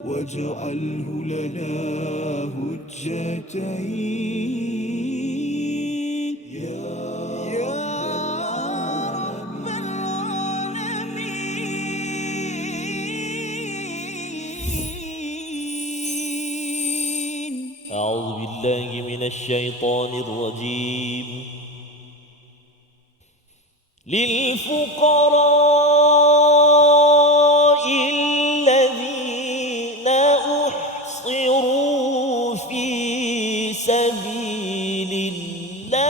واجعله لنا هجتين يا رب العالمين. أعوذ بالله من الشيطان الرجيم. للفقراء الذين أحصروا في سبيل الله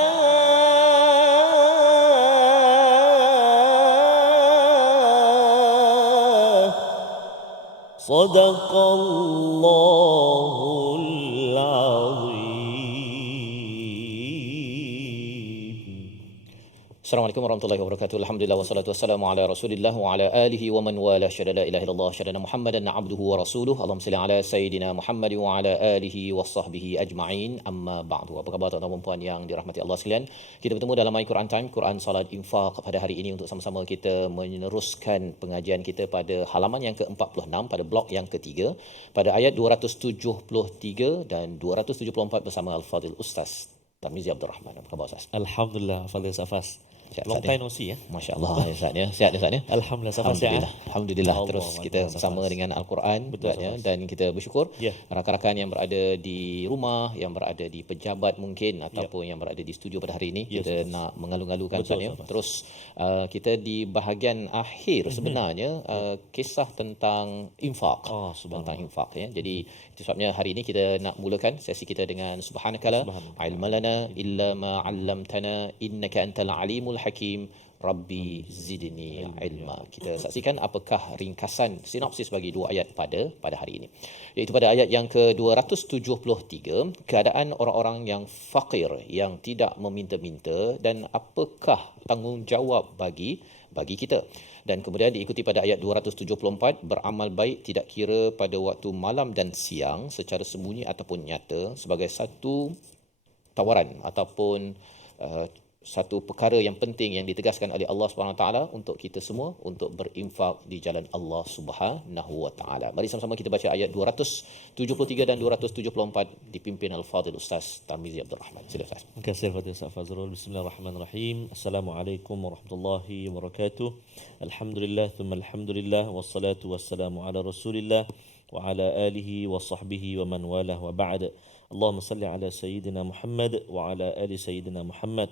صدق الله العظيم. Assalamualaikum warahmatullahi wabarakatuh. Alhamdulillah wassalatu wassalamu ala Rasulillah wa ala alihi wa man wala syada la ilaha illallah syada Muhammadan abduhu wa rasuluhu. Allahumma salli ala sayidina Muhammad wa ala alihi wa sahbihi ajma'in. Amma ba'du. Apa khabar tuan-tuan dan puan yang dirahmati Allah sekalian? Kita bertemu dalam My Quran Time, Quran Salat Infaq pada hari ini untuk sama-sama kita meneruskan pengajian kita pada halaman yang ke-46 pada blok yang ketiga pada ayat 273 dan 274 bersama Al-Fadil Ustaz Tarmizi Abdul Rahman. Apa khabar Ustaz? Alhamdulillah, Fadil Safas. Long time no see ya. Masya-Allah ya Ustaz ya. Sihat ya Ustaz ya. Alhamdulillah, Safas. Alhamdulillah. Allah, Terus kita bersama dengan Al-Quran ya, dan kita bersyukur rakan-rakan yang berada di rumah, yang berada di pejabat mungkin ataupun yang berada di studio pada hari ini, kita nak mengalu-alukan Ustaz ya. Terus kita di bahagian akhir sebenarnya kisah tentang infak. Tentang infak ya. Jadi itu sebabnya hari ini kita nak mulakan sesi kita dengan subhanakala ilmalana illa ma 'allamtana innaka antal alimul hakim rabbi zidni ilma. Kita saksikan apakah ringkasan sinopsis bagi dua ayat pada hari ini. Iaitu pada ayat yang ke-273, keadaan orang-orang yang fakir, yang tidak meminta-minta dan apakah tanggungjawab bagi kita. Dan kemudian diikuti pada ayat 274, beramal baik tidak kira pada waktu malam dan siang secara sembunyi ataupun nyata, sebagai satu tawaran ataupun satu perkara yang penting yang ditegaskan oleh Allah Subhanahu Wa Taala untuk kita semua untuk berinfak di jalan Allah Subhanahu Wa Taala. Mari sama-sama kita baca ayat 273 dan 274 dipimpin Al-Fadil Ustaz Tarmizi Abdul Rahman. Silakan Ustaz. Terima kasih Fadil Ustaz Fazrul. Bismillahirrahmanirrahim. Assalamualaikum warahmatullahi wabarakatuh. Alhamdulillah thumma alhamdulillah wassalatu wassalamu ala Rasulillah wa ala alihi wa sahbihi wa man walah wa ba'd. Allahumma salli ala sayyidina Muhammad wa ala ali sayyidina Muhammad.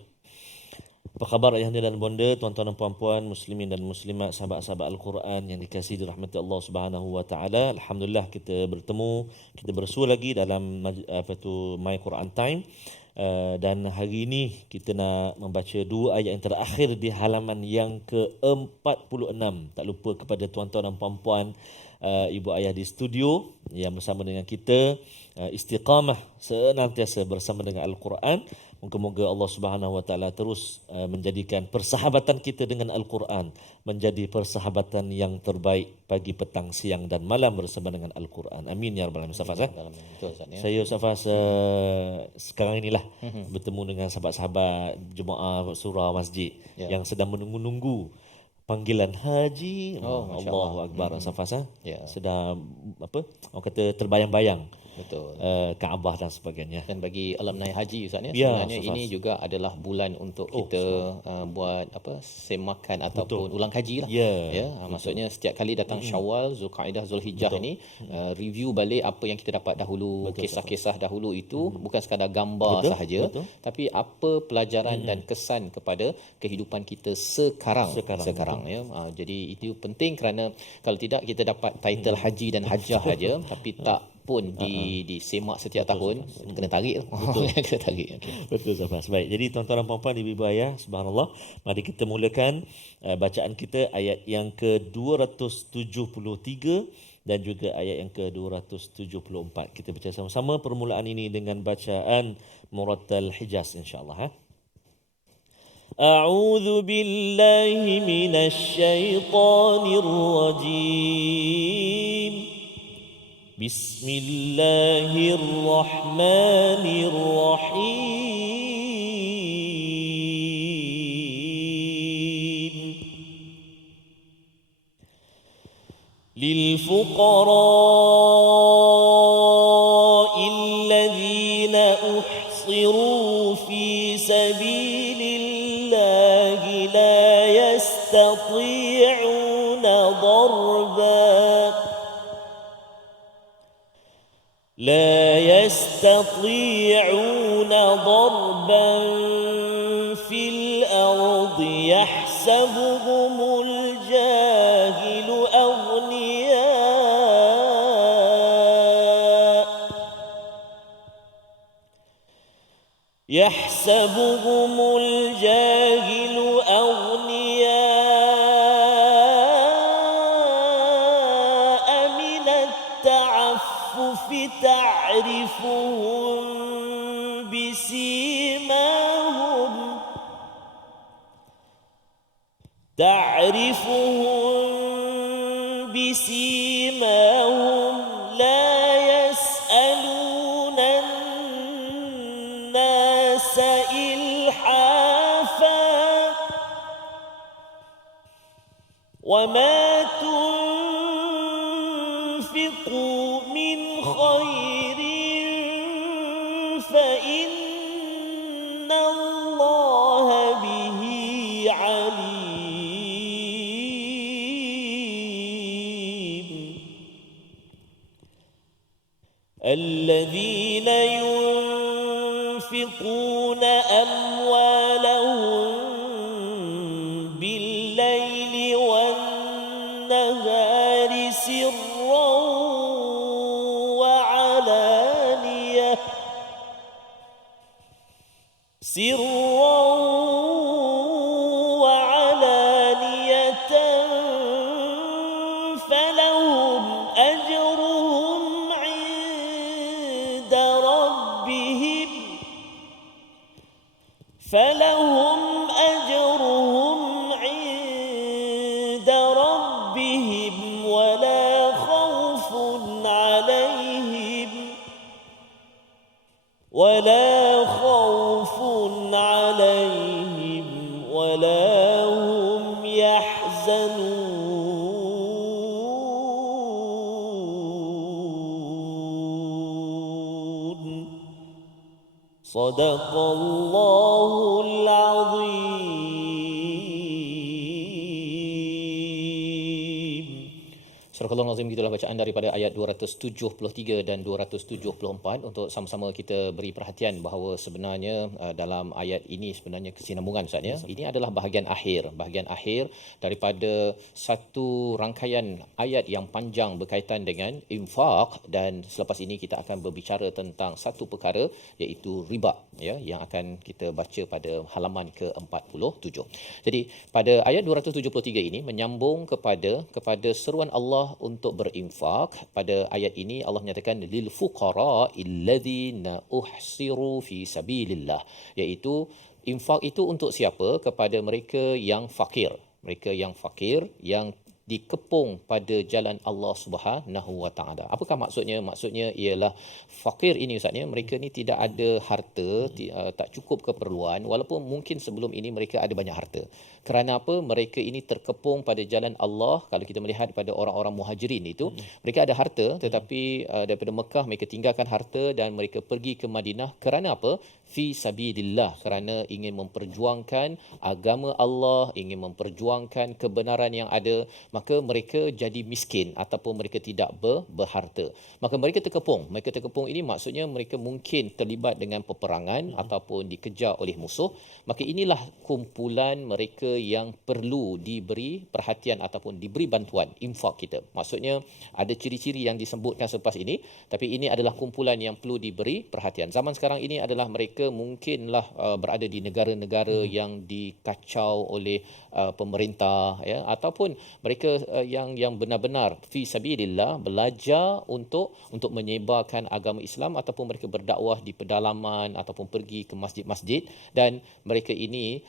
Apa khabar ayahanda dan bonda, tuan-tuan dan puan-puan, muslimin dan muslimat, sahabat-sahabat Al-Quran yang dikasihi dirahmati Allah Subhanahu Wa Taala. Alhamdulillah kita bertemu, kita bersua lagi dalam My Quran Time. Dan hari ini kita nak membaca dua ayat yang terakhir di halaman yang ke-46. Tak lupa kepada tuan-tuan dan puan-puan, ibu ayah di studio yang bersama dengan kita, istiqamah senantiasa bersama dengan Al-Quran. Moga-moga Allah Subhanahu Wa Taala terus menjadikan persahabatan kita dengan Al-Quran menjadi persahabatan yang terbaik pagi, petang, siang dan malam bersama dengan Al-Quran. Amin ya rabbal alamin. Safas, saya Safas sekarang inilah bertemu dengan sahabat-sahabat jemaah surau masjid yang sedang menunggu-nunggu panggilan haji. Allahu akbar. Safas sedang orang kata terbayang-bayang. Betul. Kaabah dan sebagainya. Dan bagi alumni haji Ustaz sebenarnya ini juga adalah bulan untuk kita buat semakan ataupun ulang kaji lah. Maksudnya setiap kali datang Syawal, Zulkaidah, Zulhijjah ini review balik apa yang kita dapat dahulu, kisah-kisah dahulu itu bukan sekadar gambar sahaja, tapi apa pelajaran dan kesan kepada kehidupan kita sekarang ya. Jadi itu penting kerana kalau tidak kita dapat title haji dan hajjah saja tapi tak pun disemak setiap tahun, kena tarik tu. Kena tarik. Betul Safas. Baik. Jadi tuan-tuan dan puan-puan, ibu-ibu ayah, subhanallah, mari kita mulakan bacaan kita ayat yang ke-273 dan juga ayat yang ke-274. Kita baca sama-sama permulaan ini dengan bacaan Murattal Hijaz insya-Allah. A'udzu billahi minasy syaithanir rajim. Bismillahirrahmanirrahim. للفقراء للفقراء الذين أحصروا في سبيل الله لا يستطيعون ضربا في الأرض يحسبهم الجاهل أغنياء من التعفف تعرفهم بسيماهم لا يسألون الناس إلحافا وما تنفقوا من خير فإن الله به عليم. الذين ينفقون أموالهم بالليل والنهار سرا وعلانية فلهم أجرهم عند ربهم ولا خوف عليهم ولا هم يحزنون. صدق الله العظيم. Surah Al-Azim, gitulah bacaan daripada ayat 273 dan 274 untuk sama-sama kita beri perhatian bahawa sebenarnya dalam ayat ini sebenarnya kesinambungan Ustaz ya. Ini adalah bahagian akhir daripada satu rangkaian ayat yang panjang berkaitan dengan infak, dan selepas ini kita akan berbicara tentang satu perkara iaitu riba ya, yang akan kita baca pada halaman ke-47. Jadi pada ayat 273 ini menyambung kepada seruan Allah untuk berinfak. Pada ayat ini Allah menyatakan lil fuqara illadzina uhsiru fi sabilillah, iaitu infak itu untuk siapa? Kepada mereka yang fakir, yang dikepung pada jalan Allah Subhanahu Wa Taala. Apakah maksudnya? Maksudnya ialah fakir ini Ustaz ya, mereka ni tidak ada harta, tak cukup keperluan, walaupun mungkin sebelum ini mereka ada banyak harta. Kerana apa? Mereka ini terkepung pada jalan Allah. Kalau kita melihat pada orang-orang muhajirin itu, mereka ada harta, tetapi daripada Mekah mereka tinggalkan harta dan mereka pergi ke Madinah. Kerana apa? Fi sabilillah, kerana ingin memperjuangkan agama Allah, ingin memperjuangkan kebenaran yang ada. Maka mereka jadi miskin ataupun mereka tidak berharta. Maka mereka terkepung. Ini maksudnya mereka mungkin terlibat dengan peperangan ataupun dikejar oleh musuh. Maka inilah kumpulan mereka yang perlu diberi perhatian ataupun diberi bantuan infak kita. Maksudnya ada ciri-ciri yang disebutkan selepas ini, tapi ini adalah kumpulan yang perlu diberi perhatian. Zaman sekarang ini adalah mereka mungkinlah berada di negara-negara yang dikacau oleh pemerintah ya, ataupun mereka yang benar-benar fi sabilillah belajar untuk menyebarkan agama Islam, ataupun mereka berdakwah di pedalaman ataupun pergi ke masjid-masjid, dan mereka ini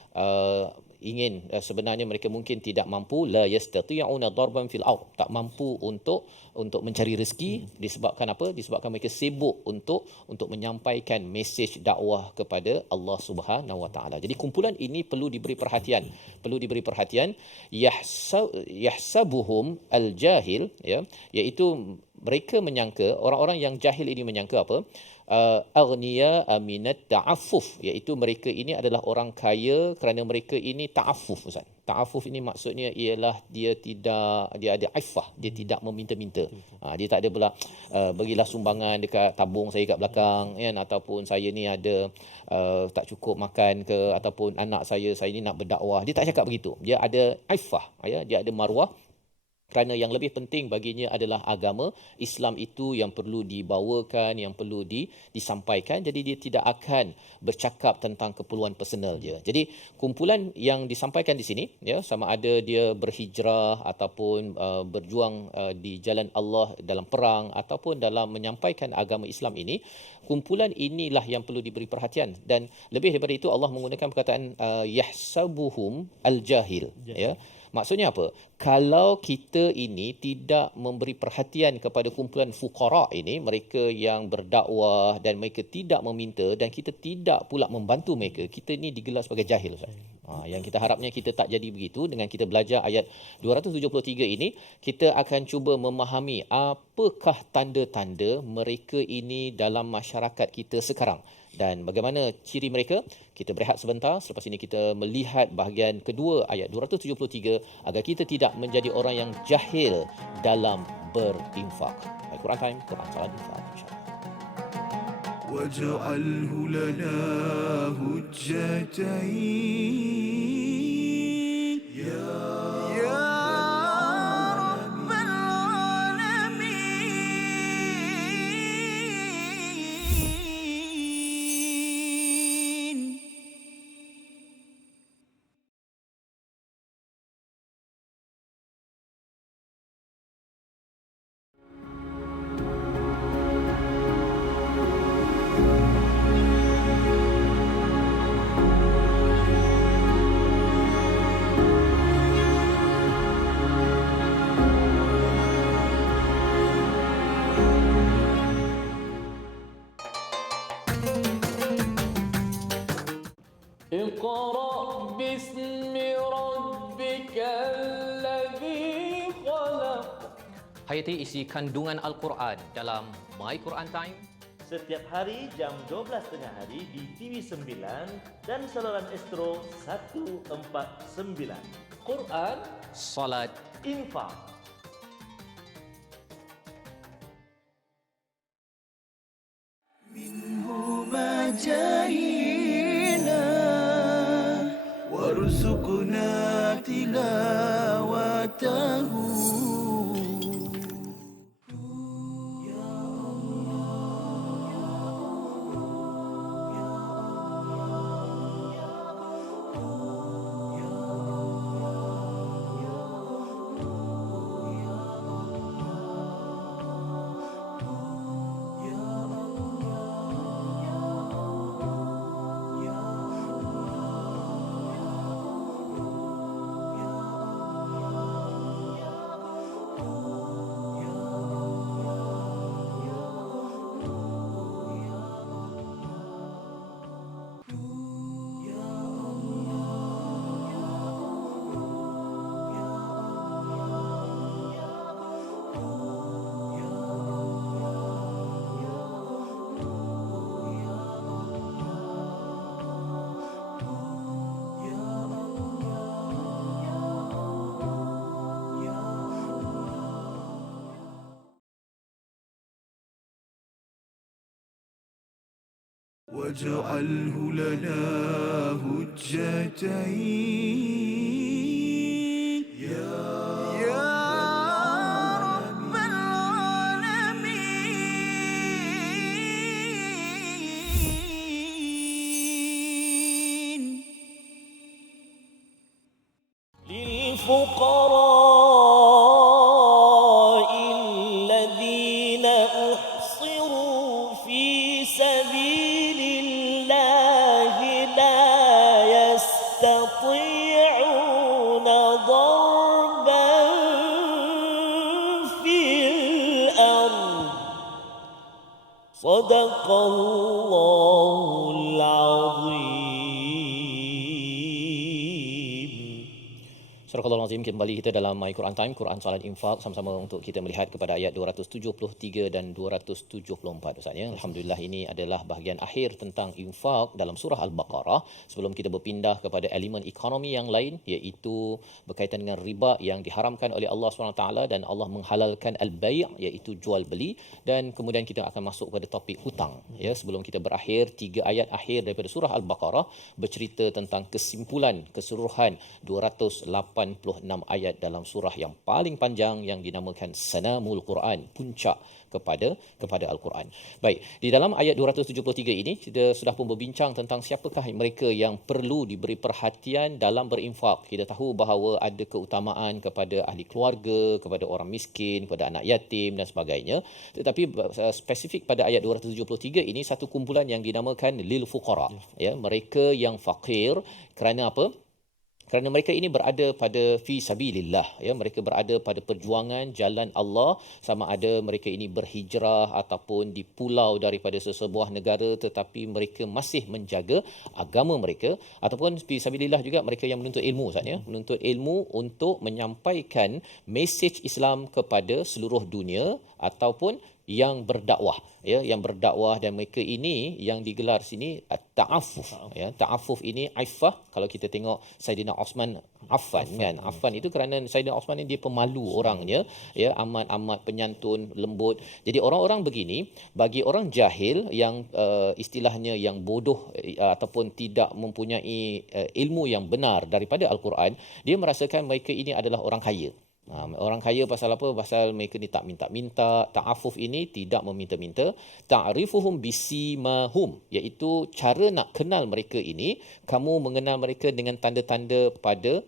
ingin sebenarnya mereka mungkin tidak mampu, la yastati'una darban fil ard, tak mampu untuk mencari rezeki. Disebabkan apa? Disebabkan mereka sibuk untuk menyampaikan mesej dakwah kepada Allah Subhanahu Wa Taala. Jadi kumpulan ini perlu diberi perhatian, yahsabuhum al-jahil, ya, iaitu mereka menyangka, orang-orang yang jahil ini menyangka apa? Aghniya aminat ta'affuf, iaitu mereka ini adalah orang kaya kerana mereka ini ta'affuf, Ustaz. Ta'affuf ini maksudnya ialah dia ada iffah, dia tidak meminta-minta. Dia tak ada pula berilah sumbangan dekat tabung saya kat belakang, kan, ataupun saya ni ada tak cukup makan ke, ataupun anak saya ni nak berdakwah. Dia tak cakap begitu. Dia ada iffah, ya, dia ada maruah. Kerana yang lebih penting baginya adalah agama Islam itu yang perlu dibawakan, yang perlu disampaikan. Jadi dia tidak akan bercakap tentang keperluan personal dia. Jadi kumpulan yang disampaikan di sini, ya, sama ada dia berhijrah ataupun berjuang di jalan Allah dalam perang ataupun dalam menyampaikan agama Islam ini, kumpulan inilah yang perlu diberi perhatian. Dan lebih daripada itu Allah menggunakan perkataan yahsabuhum al-jahil, ya. Maksudnya apa? Kalau kita ini tidak memberi perhatian kepada kumpulan fuqara ini, mereka yang berdakwah dan mereka tidak meminta, dan kita tidak pula membantu mereka, kita ni digelar sebagai jahil, Ustaz. Yang kita harapnya kita tak jadi begitu. Dengan kita belajar ayat 273 ini, kita akan cuba memahami apakah tanda-tanda mereka ini dalam masyarakat kita sekarang. Dan bagaimana ciri mereka? Kita berehat sebentar. Selepas ini kita melihat bahagian kedua ayat 273 agar kita tidak menjadi orang yang jahil dalam berinfak. Al-Quran Time, Quran Salat Infak, insya-Allah. waj'alhu lana hujjatain ya rabbal alamin. اقرأ باسم ربك الذي خلق. Hayati isi kandungan Al-Quran dalam My Quran Time. Setiap hari jam 12.30 hari di TV9 dan saluran Astro 149. Quran, Salat. infak. منهما جاهينا وارزقنا تلاوته واجعله لنا هجتين يا رب العالمين. للفقراء الذين أحصروا في سبيل الله لا يستطيعون Sadaqallahul azim. Surah Al-Azim, kembali kita dalam My Quran Time, Quran Salat Infak, sama-sama untuk kita melihat kepada ayat 273 dan 274 Ustaz ya. Alhamdulillah, ini adalah bahagian akhir tentang infak dalam surah Al-Baqarah. Sebelum kita berpindah kepada elemen ekonomi yang lain, iaitu berkaitan dengan riba yang diharamkan oleh Allah SWT dan Allah menghalalkan al-bai', iaitu jual beli, dan kemudian kita akan masuk pada topik hutang ya. Sebelum kita berakhir, 3 ayat akhir daripada surah Al-Baqarah bercerita tentang kesimpulan keseluruhan 286 ayat dalam surah yang paling panjang yang dinamakan Sanamul Quran, puncak kepada Al-Quran. Baik, di dalam ayat 273 ini kita sudah pun berbincang tentang siapakah mereka yang perlu diberi perhatian dalam berinfak. Kita tahu bahawa ada keutamaan kepada ahli keluarga, kepada orang miskin, kepada anak yatim dan sebagainya. Tetapi spesifik pada ayat 273 ini satu kumpulan yang dinamakan lil fuqara, ya, mereka yang fakir. Kerana apa? Kerana mereka ini berada pada fi sabilillah, ya, mereka berada pada perjuangan jalan Allah, sama ada mereka ini berhijrah ataupun di pulau daripada sesebuah negara tetapi mereka masih menjaga agama mereka, ataupun fi sabilillah juga mereka yang menuntut ilmu, Ustaz ya, menuntut ilmu untuk menyampaikan mesej Islam kepada seluruh dunia, ataupun yang berdakwah, ya, yang berdakwah. Dan mereka ini yang digelar sini ta'affuf, ya. Ta'affuf ini iffah. Kalau kita tengok Saidina Osman Affan, kan, Affan itu kerana Saidina Osman ini dia pemalu orangnya, ya, amat penyantun, lembut. Jadi orang-orang begini bagi orang jahil yang istilahnya yang bodoh ataupun tidak mempunyai ilmu yang benar daripada Al-Quran, dia merasakan mereka ini adalah orang kaya. Orang kaya pasal apa? Pasal mereka ni tak minta-minta. Ta'afuf ini tidak meminta-minta. Ta'rifuhum bisimahum, iaitu cara nak kenal mereka ini, kamu mengenal mereka dengan tanda-tanda pada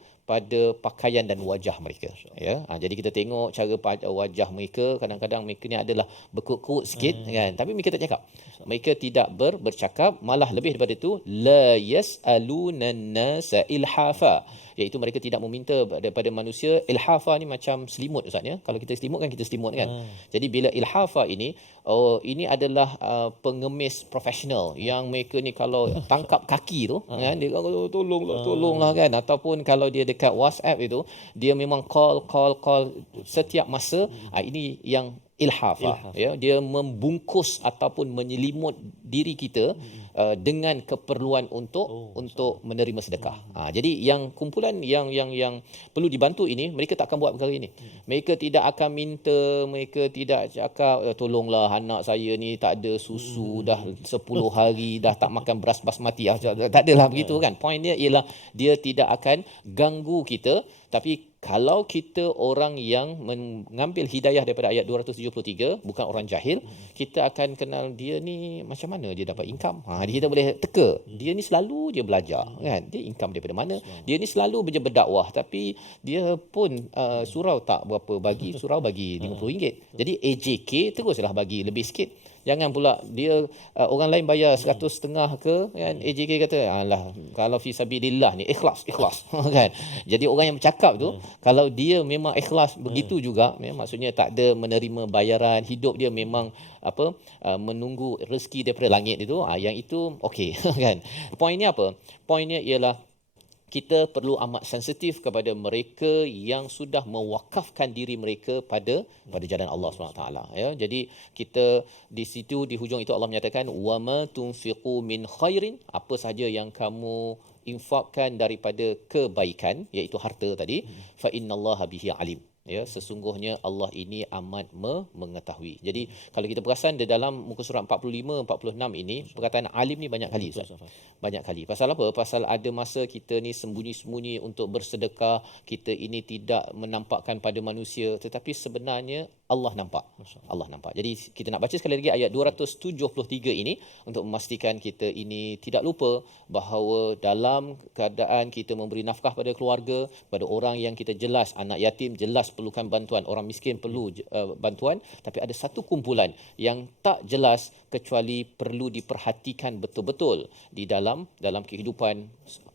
pakaian dan wajah mereka, ya. Jadi kita tengok cara wajah mereka, kadang-kadang mereka ni adalah berkut-kut sikit, kan, tapi mereka tak cakap, mereka tidak bercakap, malah lebih daripada itu, la yas'alunan nasa ilhafa, iaitu mereka tidak meminta daripada manusia. Ilhafa ni macam selimut, Ustaz ya. Kalau kita selimut kan, kita selimut kan. Jadi bila ilhafa ini, ini adalah pengemis profesional yang mereka ni kalau tangkap kaki tu, kan, dia tolonglah kan, ataupun kalau dia dekat WhatsApp itu, dia memang call setiap masa. Ini yang ilhafa, ya, dia membungkus ataupun menyelimut diri kita dengan keperluan untuk menerima sedekah. Jadi yang kumpulan yang perlu dibantu ini, mereka tak akan buat perkara ini. Mereka tidak akan minta, mereka tidak cakap tolonglah anak saya ni tak ada susu dah 10 hari dah tak makan beras basmati. Tak adalah begitu, kan. Point dia ialah dia tidak akan ganggu kita. Tapi kalau kita orang yang mengambil hidayah daripada ayat 273, bukan orang jahil, kita akan kenal dia ni macam mana dia dapat income. Kita boleh teka, dia ni selalu dia belajar, kan, dia income daripada mana, dia ni selalu berdakwah, tapi dia pun surau tak berapa bagi, surau bagi RM50. Jadi AJK teruslah bagi lebih sikit. Jangan pula dia orang lain bayar 100.5 ke, kan, AJK kata alah kalau fi sabilillah ni ikhlas kan. Jadi orang yang bercakap tu, kalau dia memang ikhlas begitu juga, maksudnya tak ada menerima bayaran, hidup dia memang menunggu rezeki daripada langit itu, yang itu okey kan. Poinnya apa? Poinnya ialah kita perlu amat sensitif kepada mereka yang sudah mewakafkan diri mereka pada jalan Allah SWT, ya. Jadi kita di situ, di hujung itu Allah menyatakan wa ma tunfiqu min khairin, apa sahaja yang kamu infakkan daripada kebaikan, iaitu harta tadi, fa innallaha bihi alim, ya, sesungguhnya Allah ini amat mengetahui. Jadi kalau kita perasan di dalam muka surat 45 46 ini, perkataan alim ni banyak kali, Ustaz. Banyak kali. Pasal apa? Pasal ada masa kita ni sembunyi-sembunyi untuk bersedekah, kita ini tidak menampakkan pada manusia, tetapi sebenarnya Allah nampak. Allah nampak. Jadi kita nak baca sekali lagi ayat 273 ini untuk memastikan kita ini tidak lupa bahawa dalam keadaan kita memberi nafkah pada keluarga, pada orang yang kita jelas anak yatim jelas perlukan bantuan, orang miskin perlu bantuan, tapi ada satu kumpulan yang tak jelas kecuali perlu diperhatikan betul-betul di dalam kehidupan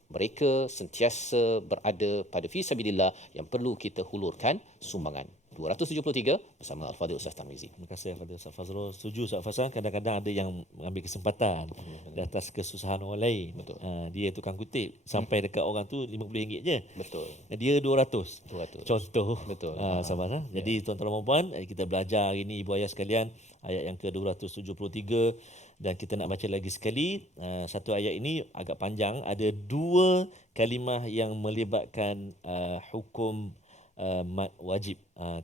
mereka, sentiasa berada pada fi sabilillah yang perlu kita hulurkan sumbangan. 273 bersama Al-Fadhil Ustaz Tarmizi. Terima kasih kepada Ustaz Fazrul. Setuju Ustaz Fazrul, kadang-kadang ada yang mengambil kesempatan di atas kesusahan orang lain. Betul. Dia tukang kutip sampai dekat orang tu RM50 je. Betul. Dia 200. 200. Contoh. Betul. Sahabat. Jadi tuan-tuan dan puan, kita belajar hari ini ibu ayah sekalian ayat yang ke-273 dan kita nak baca lagi sekali. Satu ayat ini agak panjang, ada dua kalimah yang melibatkan hukum wajib.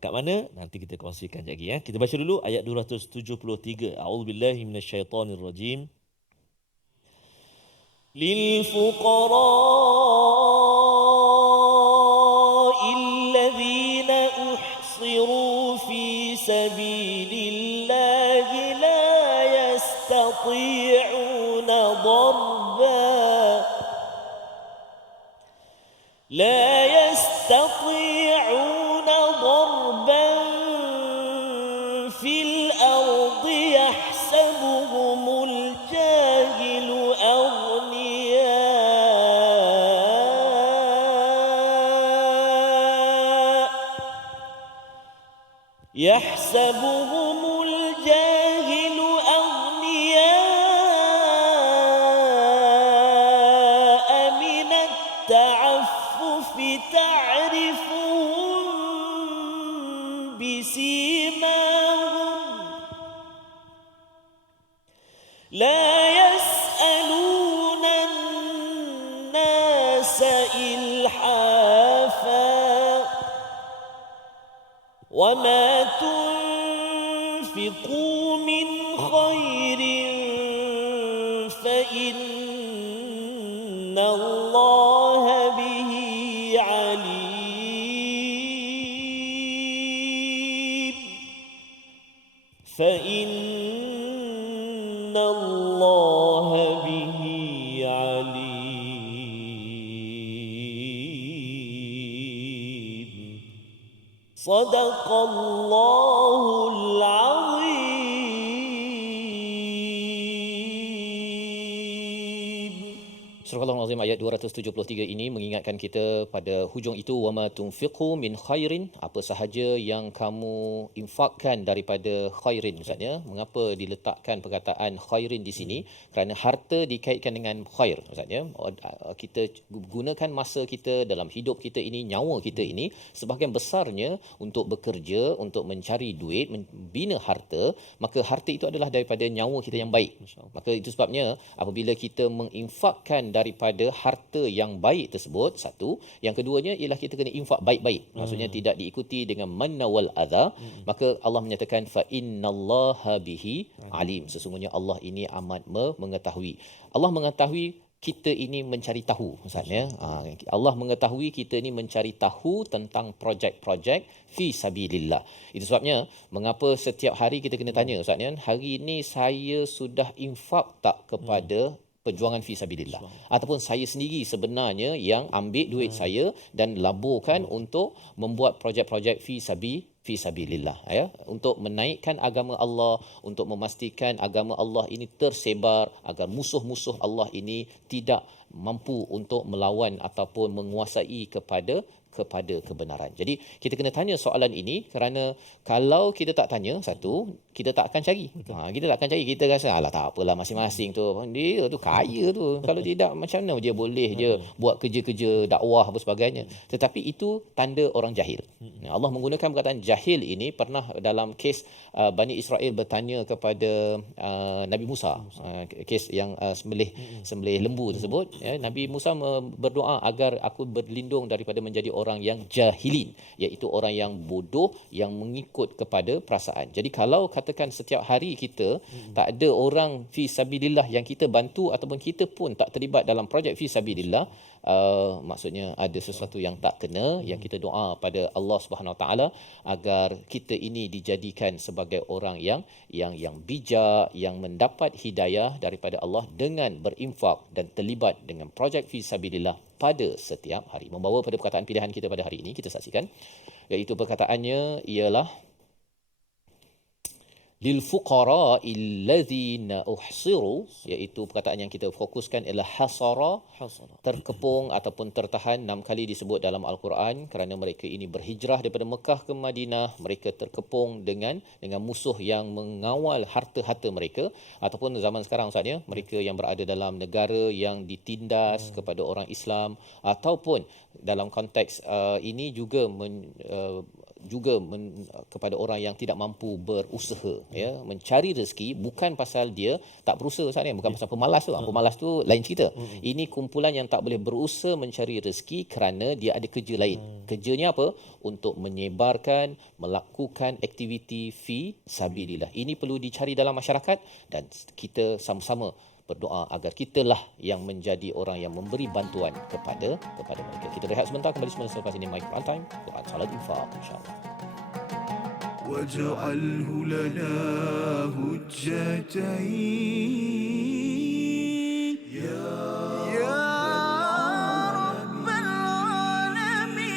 Kat mana? Nanti kita kongsikan lagi ya. Kita baca dulu ayat 273. A'udzubillahi minasyaitonirrajim. Lil fuqara'il uhsiru fi sabilillahi la yastati'una ضربا في الأرض يحسبهم الجاهل أغنياء من التعفف تعرفهم بسيماهم لا يسألون الناس إلحافا وما تنفقوا من خير فإن الله به عليم فإن الله به عليم صدق الله العظيم. Surah Al-Azim ayat 273 ini mengingatkan kita pada hujung itu, wama tunfiqu min khairin, apa sahaja yang kamu infakkan daripada khairin. Maksudnya mengapa diletakkan perkataan khairin di sini? Kerana harta dikaitkan dengan khair. Maksudnya kita gunakan masa kita dalam hidup kita ini, nyawa kita ini sebahagian besarnya untuk bekerja, untuk mencari duit, membina harta, maka harta itu adalah daripada nyawa kita yang baik. Maka itu sebabnya apabila kita menginfakkan daripada harta yang baik tersebut, satu, yang keduanya ialah kita kena infak baik-baik. Maksudnya tidak diikuti dengan manna wal adha. Maka Allah menyatakan fa innallaha bihi alim. Sesungguhnya Allah ini amat mengetahui. Allah mengetahui kita ini mencari tahu. Maksudnya Allah mengetahui kita ini mencari tahu tentang projek-projek fi sabilillah. Itu sebabnya mengapa setiap hari kita kena tanya, Ustaz, hari ini saya sudah infak tak kepada perjuangan fi sabilillah, ataupun saya sendiri sebenarnya yang ambil duit saya dan laburkan untuk membuat projek-projek fi sabilillah, ya, untuk menaikkan agama Allah, untuk memastikan agama Allah ini tersebar agar musuh-musuh Allah ini tidak mampu untuk melawan ataupun menguasai kepada kebenaran. Jadi kita kena tanya soalan ini, kerana kalau kita tak tanya, satu, kita tak akan cari. Kita tak akan cari, kita rasa alah tak apalah, masing-masing tu dia tu kaya tu, kalau tidak macam mana dia boleh je buat kerja-kerja dakwah apa sebagainya. Tetapi itu tanda orang jahil. Allah menggunakan perkataan jahil ini. Pernah dalam kes Bani Israel bertanya kepada Nabi Musa, kes yang sembelih lembu tersebut, ya, Nabi Musa berdoa agar aku berlindung daripada menjadi orang yang jahilin, iaitu orang yang bodoh yang mengikut kepada perasaan. Jadi kalau katakan setiap hari kita tak ada orang fi sabilillah yang kita bantu, ataupun kita pun tak terlibat dalam projek fi sabilillah, maksudnya ada sesuatu yang tak kena. Yang kita doa pada Allah Subhanahu Wa Taala agar kita ini dijadikan sebagai orang yang bijak, yang mendapat hidayah daripada Allah dengan berinfak dan terlibat dengan projek fi sabilillah pada setiap hari. Membawa pada perkataan pilihan kita pada hari ini, kita saksikan, iaitu perkataannya ialah lil fuqara allazina uhsiru, iaitu perkataan yang kita fokuskan ialah hasara, terkepung ataupun tertahan. 6 kali disebut dalam Al-Quran kerana mereka ini berhijrah daripada Mekah ke Madinah, mereka terkepung dengan musuh yang mengawal harta-harta mereka, ataupun zaman sekarang Ustaz ya, mereka yang berada dalam negara yang ditindas kepada orang Islam, ataupun dalam konteks ini juga kepada orang yang tidak mampu berusaha, ya, mencari rezeki bukan pasal dia tak berusaha Ustaz ni, bukan pasal pemalas tu. Pemalas tu lain cerita. Ini kumpulan yang tak boleh berusaha mencari rezeki kerana dia ada kerja lain. Kerjanya apa? Untuk menyebarkan, melakukan aktiviti fi sabilillah. Ini perlu dicari dalam masyarakat dan kita sama-sama berdoa agar kitalah yang menjadi orang yang memberi bantuan kepada mereka. Kita berehat sebentar, kembali semula selepas ini My Quran Time, Quran Salat Infaq, insya-Allah. واجعله لنا هجتين يا رب العالمين.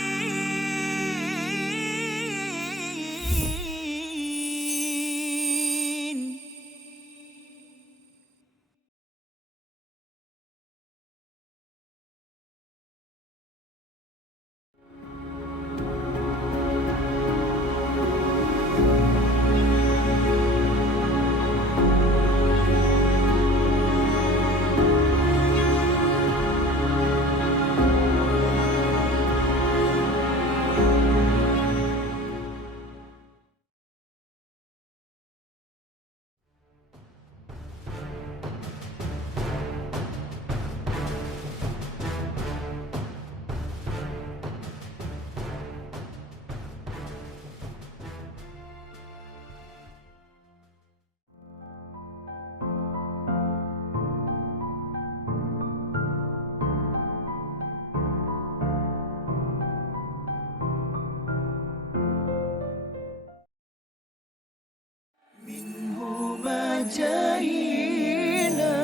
جاهنا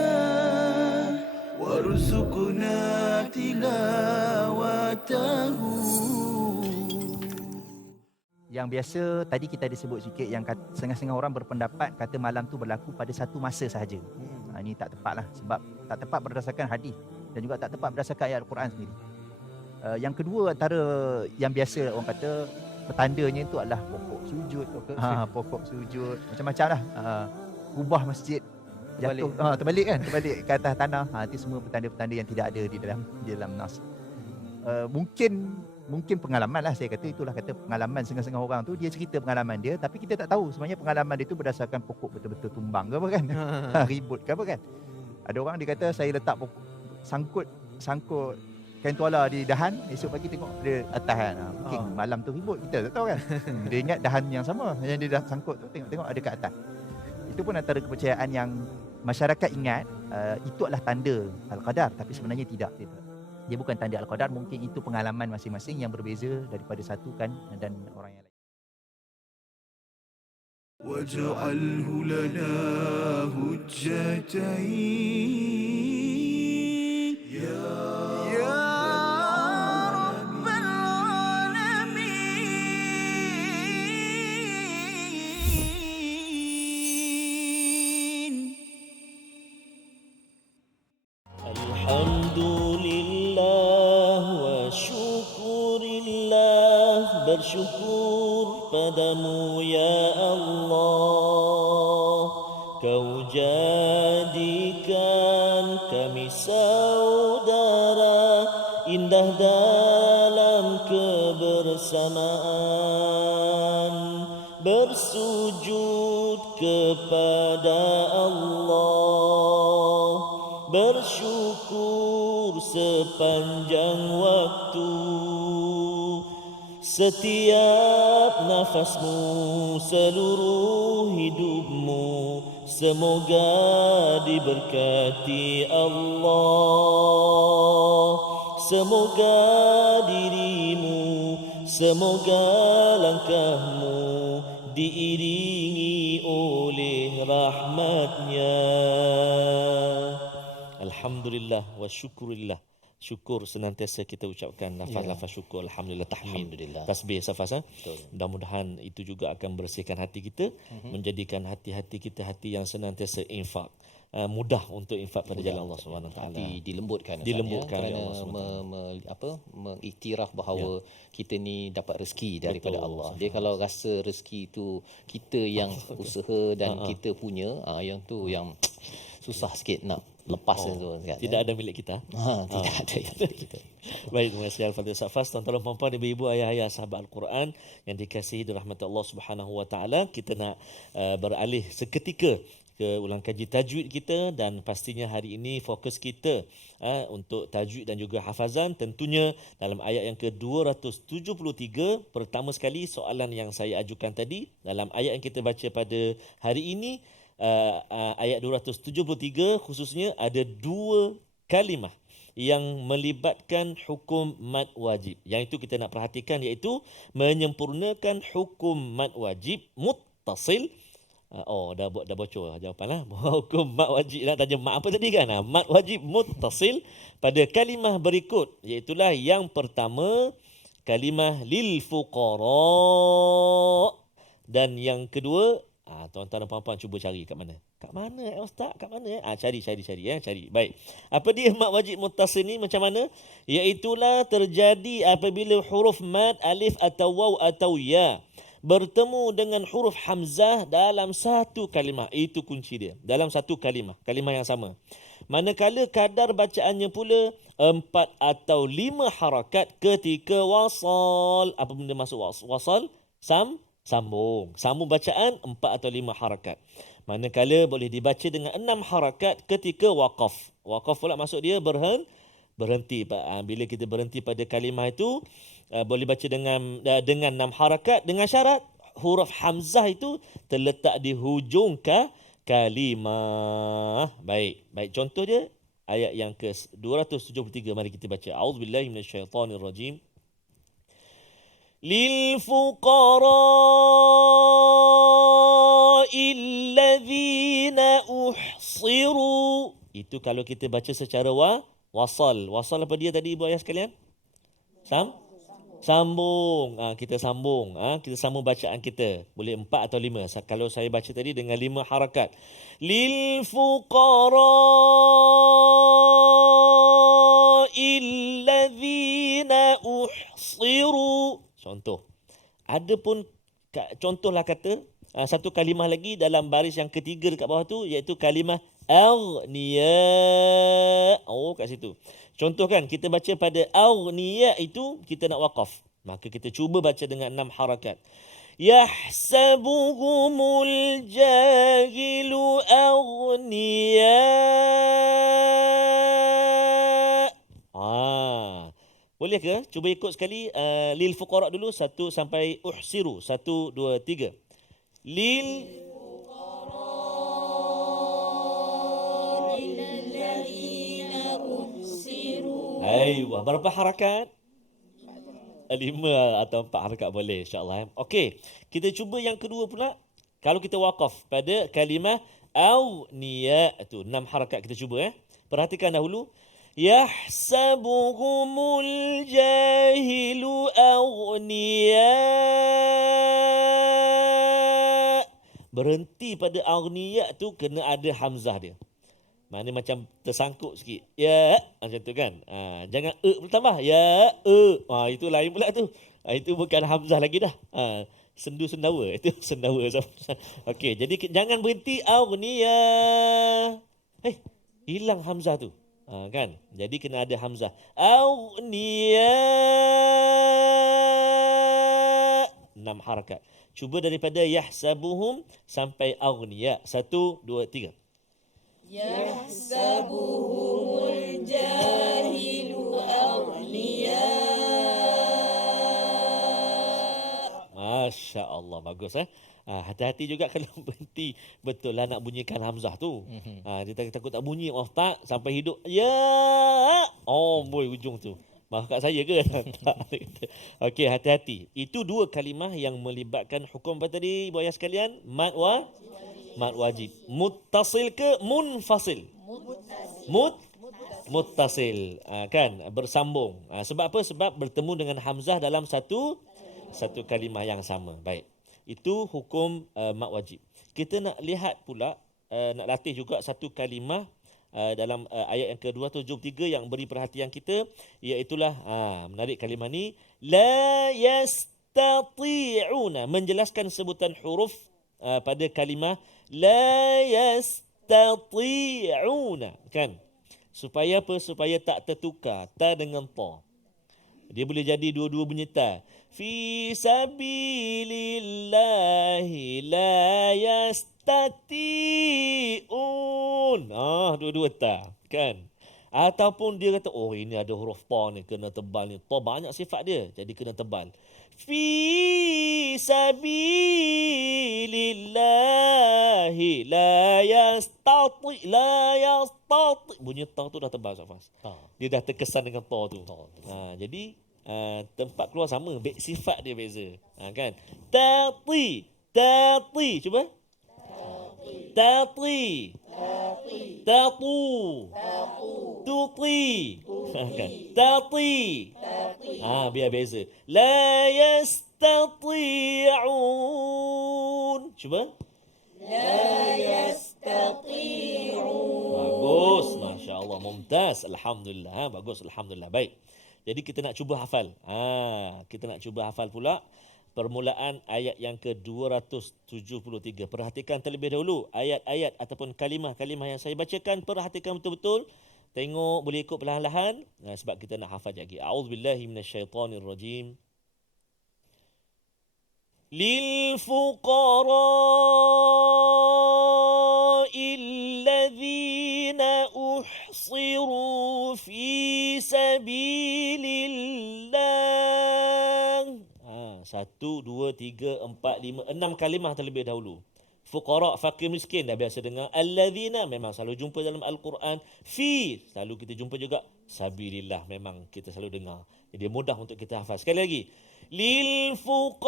وارزقنا تلاوته. Yang biasa tadi kita ada sebut sikit yang setengah-setengah orang berpendapat kata malam tu berlaku pada satu masa sahaja. Ini tak tepat lah, sebab tak tepat berdasarkan hadis dan juga tak tepat berdasarkan ayat Al-Quran sendiri. Yang kedua, antara yang biasa orang kata petandanya itu adalah pokok sujud, pokok sujud, macam-macam lah. Kubah masjid jatuh, terbalik ke atas tanah. Itu semua petanda-petanda yang tidak ada di dalam nas. Mungkin pengalaman lah, saya kata itulah kata pengalaman setengah-setengah orang tu, dia cerita pengalaman dia, tapi kita tak tahu sebenarnya pengalaman dia tu berdasarkan pokok betul-betul tumbang ke apa kan. Ribut ke apa kan. Ada orang dia kata saya letak pokok, sangkut kain tuala di dahan, esok pagi tengok dia atas kan. Mungkin malam tu ribut, kita tak tahu kan. Dia ingat dahan yang sama yang dia dah sangkut tu, tengok ada kat atas. Itu pun antara kepercayaan yang masyarakat ingat itu adalah tanda Al-Qadar, tapi sebenarnya tidak. Dia bukan tanda Al-Qadar, mungkin itu pengalaman masing-masing yang berbeza daripada satu kan dan orang yang lain. واجعله لنا هجتين يا رب العالمين. Alhamdulillah wa syukurillah, bersyukur padamu ya Allah, kau jadikan kami saudara indah dalam kebersamaan, bersujud kepada Allah, bersyukur sepanjang waktu. Setiap nafasmu, seluruh hidupmu, semoga diberkati Allah. Semoga dirimu, semoga langkahmu diiringi oleh rahmatnya. Alhamdulillah wa syukurillah. syukur senantiasa kita ucapkan lafaz-lafaz syukur, alhamdulillah, tahmid, tasbih, safas. Mudah-mudahan itu juga akan bersihkan hati kita, menjadikan hati-hati kita hati yang senantiasa infak, mudah untuk infak pada jalan Allah Subhanahu Wa Taala. Dilembutkan kerana mengiktiraf bahawa kita ni dapat rezeki daripada Allah. Dia kalau rasa rezeki itu kita yang usaha dan kita punya, yang tu yang susah sikit nak lepas tu kan. Tidak ada milik kita. Tidak ada yang milik kita. Baik, terima kasih Al-Fadhil Safas. Tuan-tuan dan puan-puan, ibu-ibu, ayah-ayah sahabat Al-Quran yang dikasihi dan rahmat Allah Subhanahu Wa Taala, kita nak beralih seketika ke ulang kaji tajwid kita, dan pastinya hari ini fokus kita untuk tajwid dan juga hafazan tentunya dalam ayat yang ke-273. Pertama sekali soalan yang saya ajukan tadi, dalam ayat yang kita baca pada hari ini, ayat 273 khususnya ada dua kalimah yang melibatkan hukum mad wajib. Yang itu kita nak perhatikan, iaitu menyempurnakan hukum mad wajib muttasil. Dah bocor jawapanlah. Hukum mad wajib, nak tanya mak apa tadi kan? Mad wajib muttasil pada kalimah berikut, iaitulah yang pertama kalimah lil fuqara, dan yang kedua tuan-tuan dan puan-puan cuba cari kat mana? Kat mana ustaz? Kat mana? Cari. Baik. Apa dia mad wajib muttasil ni, macam mana? Iaitulah terjadi apabila huruf mad, alif atau waw atau ya bertemu dengan huruf hamzah dalam satu kalimah. Itu kunci dia. Dalam satu kalimah yang sama. Manakala kadar bacaannya pula 4 atau 5 harakat ketika wasal. Apa benda masuk wasal? Sambung bacaan 4 atau 5 harakat. Manakala boleh dibaca dengan 6 harakat ketika waqaf. Waqaf pula maksud dia berhenti. Bila kita berhenti pada kalimah itu, boleh baca dengan 6 harakat, dengan syarat huruf hamzah itu terletak di hujung kalimah. Baik, contoh dia ayat yang ke-273. Mari kita baca. A'udzubillahi minasyaitonirrajim. لِلْفُقَرَاءِ الَّذِينَ أُحْصِرُوا. Itu kalau kita baca secara wasal. Wasal apa dia tadi ibu ayah sekalian? Sambung. Kita sambung. Kita sambung bacaan kita. Boleh 4 atau 5. Kalau saya baca tadi dengan 5 harakat. لِلْفُقَرَاءِ الَّذِينَ أُحْصِرُوا. Contoh. Adapun contohlah kata satu kalimah lagi dalam baris yang ketiga dekat bawah tu, iaitu kalimah aghniya. Kat situ. Contoh kan, kita baca pada aghniya itu kita nak waqaf. Maka kita cuba baca dengan 6 harakat. Yahsabuhumul jahilu aghniya. Boleh ke? Cuba ikut sekali. Lil fuqara dulu 1 sampai uhsiru. 1, 2, 3. Lil fuqara alladhina uhsiru. Aywa, berapa harakat? 5 atau 4 harakat boleh, insya-Allah. Okey, kita cuba yang kedua pula. Kalau kita waqaf pada kalimah aghniya tu 6 harakat, kita cuba Perhatikan dahulu. Yahsabuhumul jahilu aghniya. Berhenti pada aghniya tu kena ada hamzah dia. Mana macam tersangkut sikit. Ya, macam tu kan. Jangan bertambah. Ya, itu lain pula tu. Itu bukan hamzah lagi dah. Sendu sendawa. Itu sendawa. Okey, jadi jangan berhenti aghniya. Hilang hamzah tu. Kan? Jadi kena ada hamzah. Aghniya. 6 harakat. Cuba daripada yahsabuhum sampai aghniya. 1, 2, 3. Yahsabuhumul jahilu aghniya. Masya Allah, bagus hati-hati juga kalau berhenti betul lah nak bunyikan hamzah tu. Dia takut tak bunyi tak sampai hidup. Ya. Boy ujung tu. Maaf kat saya ke? Okey, hati-hati. Itu 2 kalimah yang melibatkan hukum apa tadi ibu ayah sekalian? Mad wajib. Muttasil ke munfasil? muttasil, kan, bersambung. Sebab apa? Sebab bertemu dengan hamzah dalam satu kalimah yang sama. Baik. Itu hukum mad wajib. Kita nak lihat pula, nak latih juga satu kalimah dalam ayat yang ke-273 yang beri perhatian kita, iaitulah menarik kalimah ni, la yastati'una, menjelaskan sebutan huruf pada kalimah la yastati'una, kan, supaya apa? Supaya tak tertukar ta dengan ta. Dia boleh jadi dua-dua bunyi ta. Fi sabilillahi la yastati'un. Dua-dua ta, kan? Ataupun dia kata, oh ini ada huruf ta ni, kena tebal ni. Ta banyak sifat dia, jadi kena tebal. Fi sabilillahi la yastati'. Bunyi ta tu dah tebal, Safas. Dia dah terkesan dengan ta tu. Jadi tempat keluar sama, sifat dia beza. Kan? Tati. Cuba. Tati. Tatu. Tuti. Kan? Tati. Biar beza. La yastati'un. Cuba. La yastati'un. Bagus, Masya Allah, mumtaz, Alhamdulillah, bagus, Alhamdulillah. Baik, jadi kita nak cuba hafal. Kita nak cuba hafal pula permulaan ayat yang ke-273. Perhatikan terlebih dahulu ayat-ayat ataupun kalimah-kalimah yang saya bacakan. Perhatikan betul-betul. Tengok, boleh ikut perlahan-lahan. Sebab kita nak hafal lagi. A'udzubillahi minasyaitanirrajim. Lil fuqara'il ladzina uhsiru fi sabilillah. 1, 2, 3, 4, 5, 6 kalimah terlebih dahulu. Fuqara, fakir miskin, dah biasa dengar. Alladzina, memang selalu jumpa dalam Al-Quran. Fi, selalu kita jumpa juga. Sabilillah, memang kita selalu dengar. Jadi mudah untuk kita hafal. Sekali lagi. Lil fuqara'il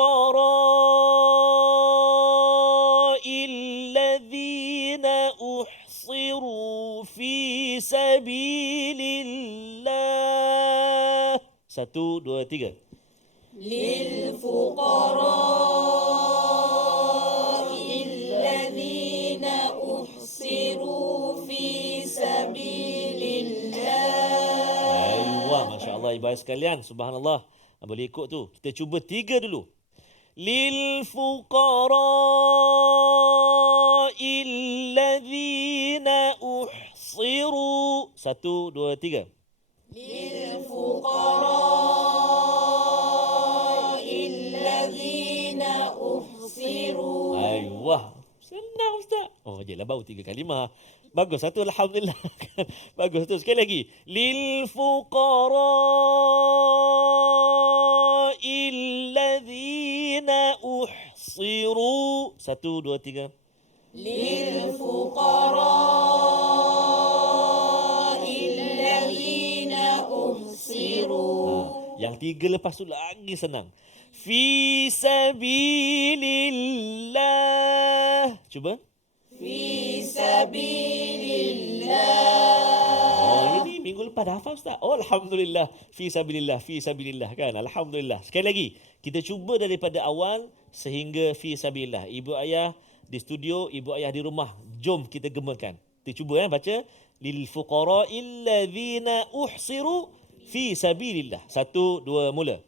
ladzina uhsiru fi sabilillah. 1, 2, 3. Lil fuqara'il ladzina uhsiru fi sabilillah. Aywa, Masya Allah, ibu sekalian, subhanallah. Boleh ikut tu. Kita cuba 3 dulu. Lil fuqara'il ladzina uhsiru. 1, 2, 3. Lil fuqara'il ladzina uhsiru. Aywa, senang Ustaz. Oh, jelah baru 3 kalimah. Bagus satu, Alhamdulillah. Bagus tu. Sekali lagi. Lil fuqara'il ladzina uhsiru. 1, 2, 3. Lil fuqara'il ladzina uhsiru. Yang 3 lepas tu lagi senang. Fi sabilillah. Cuba. Fi sabilillah. Oh, ini minggu lepas dah hafal Ustaz. Oh, Alhamdulillah. Fi sabilillah, fi sabilillah, kan. Alhamdulillah. Sekali lagi, kita cuba daripada awal sehingga fi sabilillah. Ibu ayah di studio, ibu ayah di rumah. Jom kita gemakan. Kita cuba baca. Lil fuqara'il ladzina uhsiru fi sabilillah. 1, 2, mula.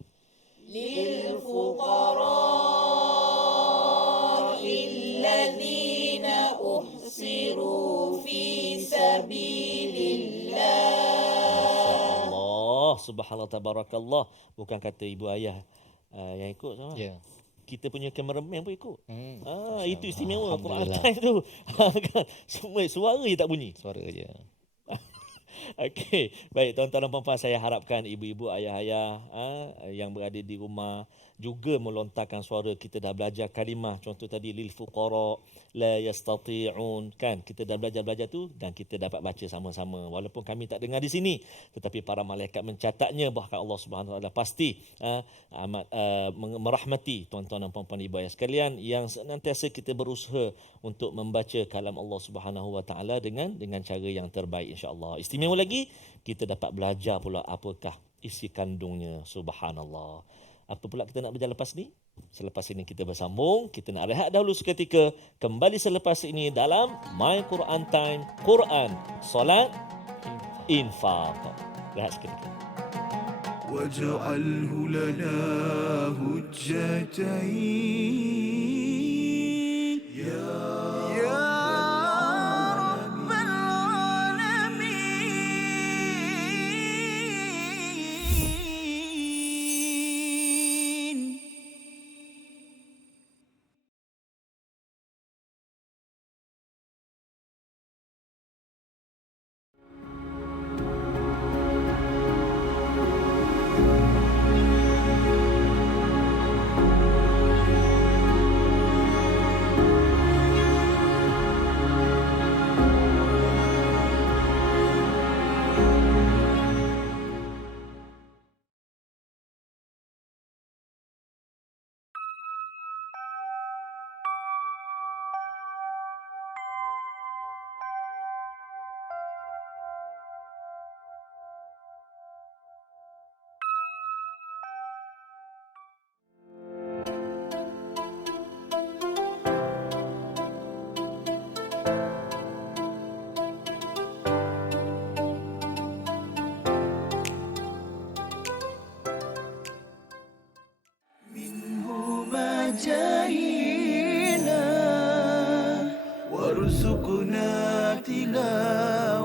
Lil fuqara'il ladzina uhsiru fi sabilillah. Allah, subhanallah, tabarakallah. Bukan kata ibu ayah yang ikut sama. Ya. Kita punya kameraman pun ikut. Masya Itu istimewa Quran Alhamdulillah. Time tu. Kan? Semua suara je tak bunyi. Suara je. Okey, baik tuan-tuan dan puan-puan, saya harapkan ibu-ibu, ayah-ayah yang berada di rumah juga melontarkan suara. Kita dah belajar kalimah, contoh tadi lil fuqara la yastati'un, kan? Kita dah belajar tu dan kita dapat baca sama-sama. Walaupun kami tak dengar di sini, tetapi para malaikat mencatatnya, bahkan Allah Subhanahu Wa Taala pasti amat merahmati tuan-tuan dan puan-puan ibu ayah sekalian yang senantiasa kita berusaha untuk membaca kalam Allah Subhanahu Wa Taala dengan cara yang terbaik, insya-Allah. Istimewa lagi, kita dapat belajar pula apakah isi kandungnya. Subhanallah. Apa pula kita nak belajar lepas ni? Selepas ini kita bersambung. Kita nak rehat dahulu seketika. Kembali selepas ini dalam My Quran Time, Quran, Salat, Infaq. Rehat seketika. واجعله لنا هجتين يا رب العالمين. جاهينا وارزقنا تلاوته.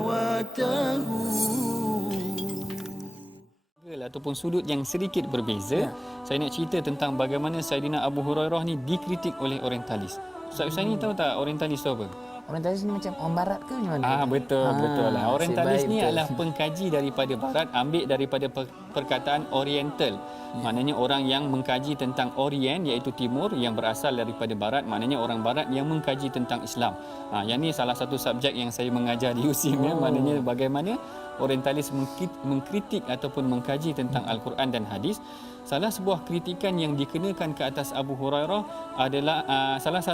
Ataupun sudut yang sedikit berbeza. Saya nak cerita tentang bagaimana Saidina Abu Hurairah ni dikritik oleh orientalis. Ustaz Hussaini tahu tak orientalis tu apa? Orientalis ni macam orang barat ke macam mana? Betul lah. Orientalis ni adalah pengkaji daripada barat, ambil daripada perkataan oriental. Maknanya orang yang mengkaji tentang orient, iaitu timur, yang berasal daripada barat, maknanya orang barat yang mengkaji tentang Islam. Yang ni salah satu subjek yang saya mengajar di USIM, maknanya bagaimana orientalis mengkritik ataupun mengkaji tentang Al-Quran dan hadis. Salah sebuah kritikan yang dikenakan ke atas Abu Hurairah adalah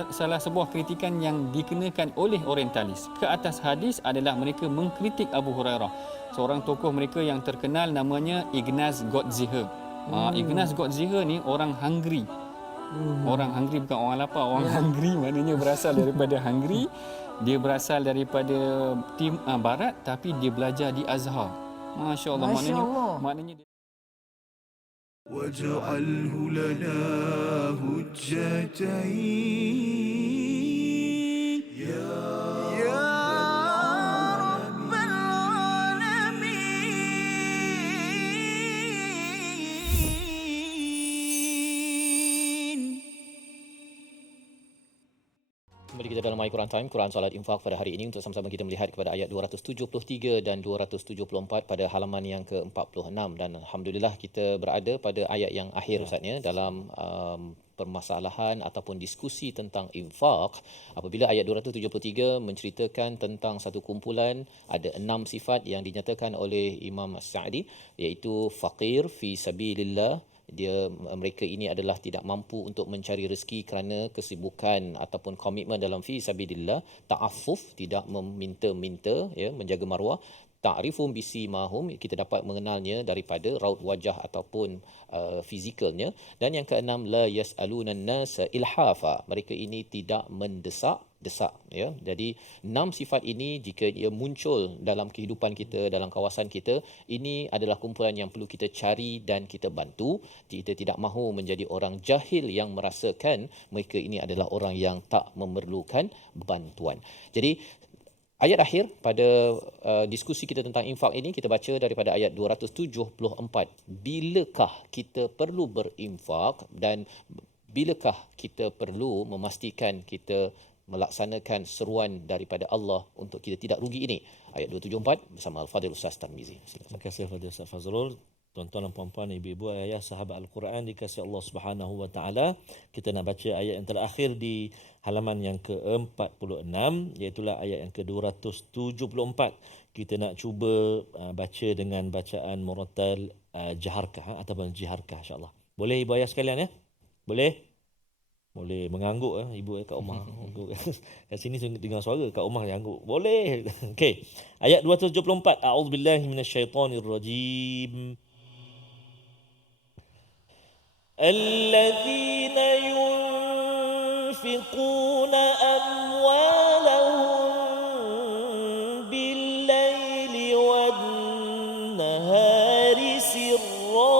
salah sebuah kritikan yang dikenakan oleh orientalis ke atas hadis adalah mereka mengkritik Abu Hurairah. Seorang tokoh mereka yang terkenal namanya Ignaz Gottsicher. Ignaz Gottsicher ni orang Hungary. Orang Hungary bukan orang lapar, orang Hungary maknanya berasal daripada Hungary. Dia berasal daripada barat tapi dia belajar di Azhar. Masya-Allah, maknanya واجعله لنا هجتين يا رب العالمين. Kembali kita dalam My Quran Time, Quran Salat Infaq pada hari ini untuk sama-sama kita melihat kepada ayat 273 dan 274 pada halaman yang ke-46 dan alhamdulillah kita berada pada ayat yang akhir Ustaz ya dalam permasalahan ataupun diskusi tentang infak. Apabila ayat 273 menceritakan tentang satu kumpulan ada 6 sifat yang dinyatakan oleh Imam As-Sa'di, iaitu faqir fi sabilillah. Mereka ini adalah tidak mampu untuk mencari rezeki kerana kesibukan ataupun komitmen dalam fi sabilillah. Ta'affuf, tidak meminta-minta ya, menjaga maruah. Ta'rifum bisimahum, kita dapat mengenalnya daripada raut wajah ataupun fizikalnya. Dan yang keenam, la yas'alunan nasa ilhafa, mereka ini tidak mendesak ya. Jadi 6 sifat ini jika ia muncul dalam kehidupan kita, dalam kawasan kita, ini adalah kumpulan yang perlu kita cari dan kita bantu. Kita tidak mahu menjadi orang jahil yang merasakan mereka ini adalah orang yang tak memerlukan bantuan. Jadi ayat akhir pada diskusi kita tentang infak ini, kita baca daripada ayat 274. Bilakah kita perlu berinfak dan bilakah kita perlu memastikan kita melaksanakan seruan daripada Allah untuk kita tidak rugi ini? Ayat 274 bersama Al-Fadhil Ustaz Tarmizi. Terima kasih kepada Ustaz Fazrul. Tuan-tuan dan puan-puan, ibu-ibu, ayah, sahabat Al-Quran dikasihi Allah Subhanahu wa taala. Kita nak baca ayat yang terakhir di halaman yang ke-46, iaitu ayat yang ke-274. Kita nak cuba baca dengan bacaan murattal jaharkah ataupun jiharkah, insya-Allah. Boleh ibu ayah sekalian ya? Boleh? Boleh mengangguk ibu kat rumah. Kat sini dengar suara, kat rumah angguk. Boleh. Okey. Ayat 274. A'udzubillahi minasyaitonirrajim. الذين ينفقون أموالهم بالليل والنهار سرا